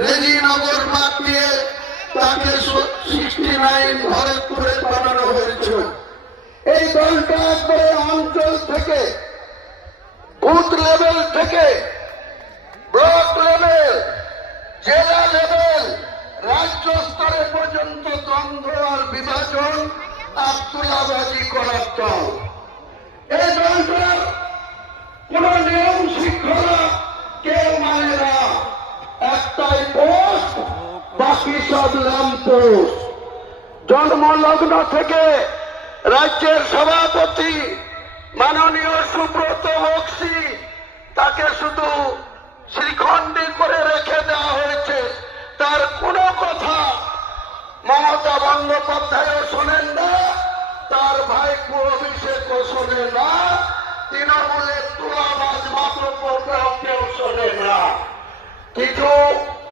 রেজিনগর বাদ দিয়ে তাকে 69 ভরতপুরে বানানো হয়েছিল। এই দলটা একবারে অঞ্চল থেকে, বুথ লেভেল থেকে ব্লক লেভেল, জেলা লেভেল, রাজ্য স্তরে পর্যন্ত দ্বন্দ্ব আর বিভাজন আর তুলাবাজি করার দল। এই দলটার কোন নিয়ম শৃঙ্খলা কেউ মানে না, একটাই পোস্ট, বাকি সব ল্যাম্পোস্ট। জন্মলগ্ন থেকে রাজ্যের সভাপতি মাননীয় সুব্রত বক্সী, তাকে শুধু শ্রীখণ্ডী করে রেখে দেওয়া হয়েছে। তার কোনো কথা মমতা বন্দ্যোপাধ্যায়ও শোনেন না, তার ভাইপো অভিষেকও শোনে না, তৃণমূলের তুলাবাজ মাত্র কেউ শোনে না। কিছু